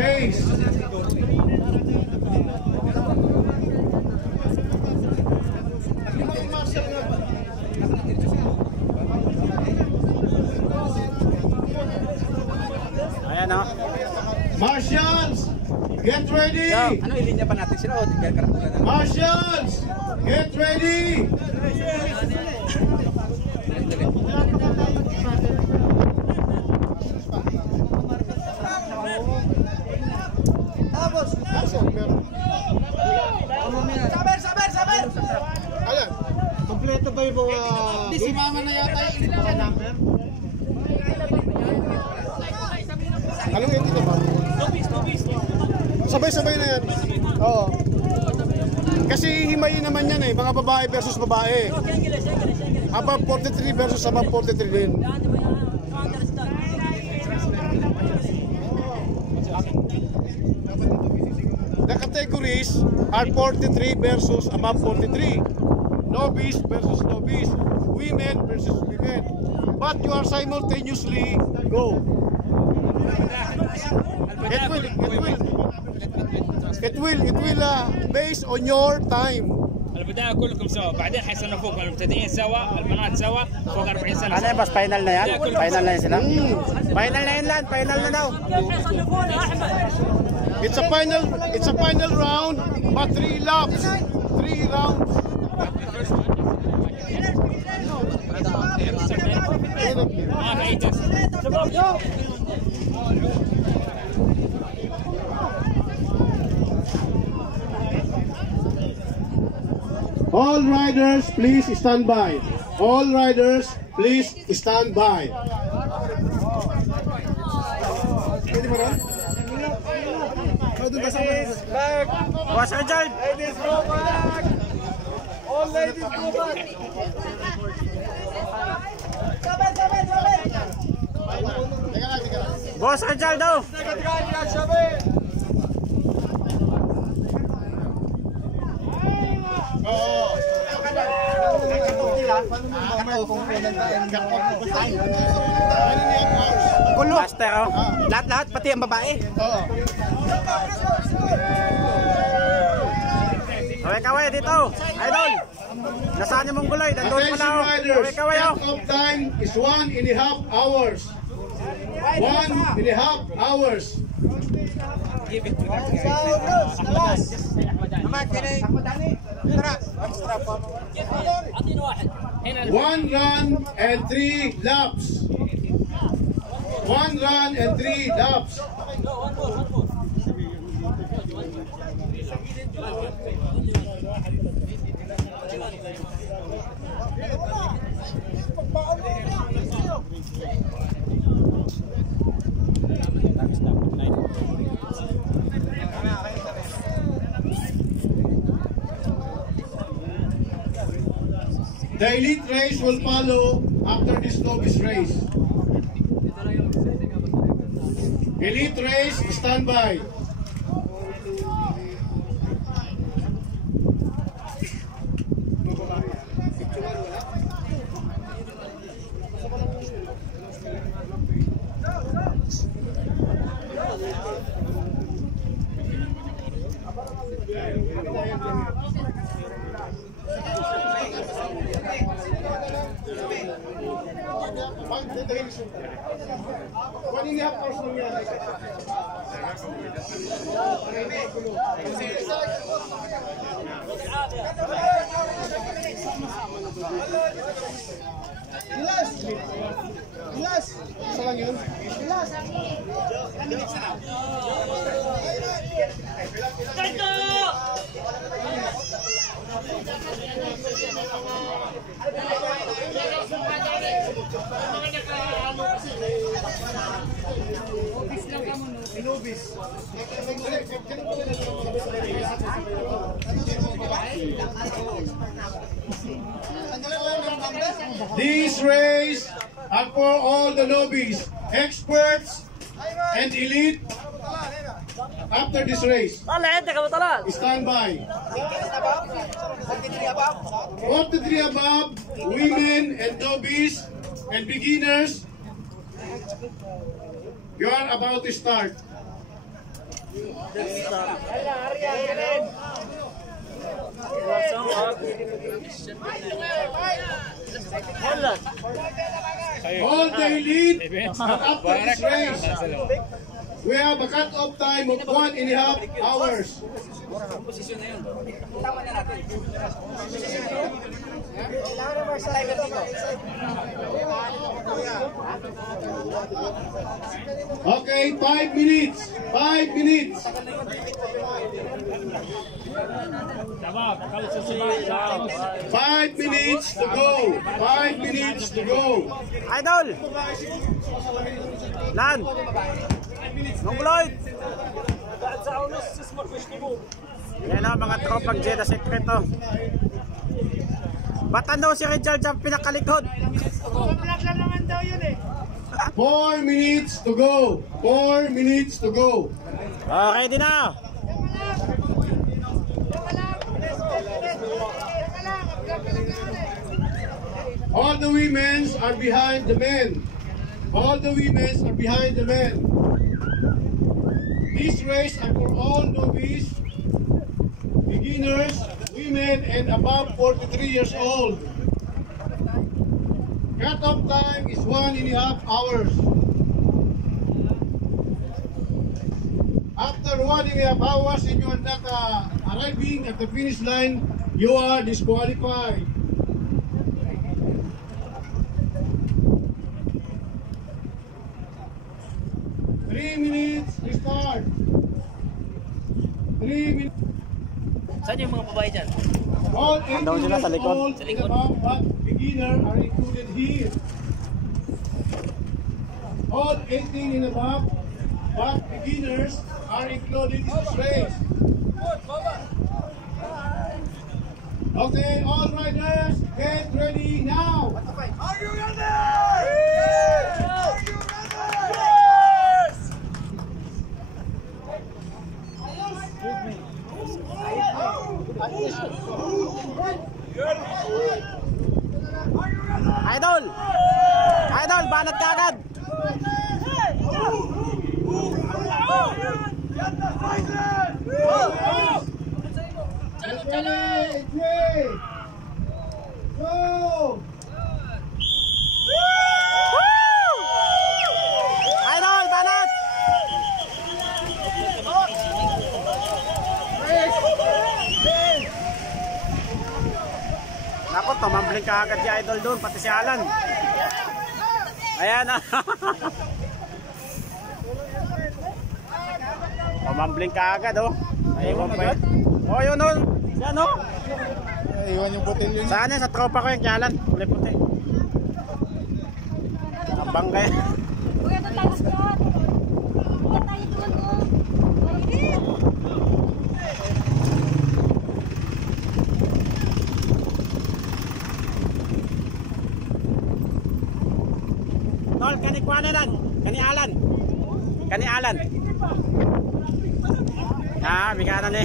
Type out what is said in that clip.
race. Ayan o. Marshals, get ready. Ano ilinya pa natin sila o tigagarapulan na? Marshals, get ready. Sabar! Ayan, kompleto ba yung mga... Hindi, si mama na yata yung ilit sa number. Anong yung dito ba? Sabay-sabay na yan. Oo. Kasi himayin naman yan eh, mga babae versus babae. Above 43 versus above 43 din. The categories are 43 versus above 43. Novice versus novice. Women versus women. But you are simultaneously go. It will based on your time. البداية كلكم سوا بعدين حيصنفوكم المبتدئين سوا البنات سوا فوق 40 سنة. Ano yan, bas final na yan? Final na yan sila? Final na yan lang, final na daw. It's a final round, but 3 laps. 3 rounds. ما في أي تست. All riders, please stand by. All riders, please stand by. Boss Richard! Ladies, go back! All ladies, go back! Boss Richard daw! Kulo. Master, oh. Lahat-lahat, pati ang babae. Oo. Kaway dito. Idol. Nasaan yung mongoloid? Nandun pala, oh. Kaway, oh. Cut off time is 1.5 hours. 1.5 hours. One run and 3 laps. 1 run and 3 laps. The elite race will follow after this novice race. Elite race, stand by. This race are for all the novice, experts, and elite. After this race, stand by. 43 above, women and novice and beginners. You are about to start. All day lead, but after this race, we have a cut-off time of 1.5 hours. Okay, 5 minutes. 5 minutes. 5 minutes to go. 5 minutes to go. Idol! Lan! Mongoloid! Yan o, mga tropang Jeddah Secreto. Ba't ano si Richard ang pinakalikod? 4 minutes to go. 4 minutes to go. Okay, di na. All the women are behind the men. All the women are behind the men. This race are for all novice, beginners, women, and above 43 years old. Cut-off time is 1.5 hours. After 1.5 hours and you are not arriving at the finish line, you are disqualified. Start. 3 minutes. Saan yung mga babae dyan? All 18 sila sa years likod. old and above but beginner are included here. All 18 and above but beginners are included in this race. Okay, all riders, get ready now. Are you ready? Are you ready? Idol! Idol, banat ka agad! Get ready, 3, go! Idol, banat! Naku, tumambling ka agad si Idol doon, pati si Alan. Ayan na. Tumambling ka agad, oh. Naiwan pa yun. Oh, yun, oh. Yan, oh. Iwan yung putil yun. Saan yan? Sa tropa ko yung Alan. Puti-puti. Abang kaya. Uy, ito tayo squad. Uy, tayo doon, oh. Tol, kani kuana lang. Kani Alan. Kani Alan. Ah, bigana ni.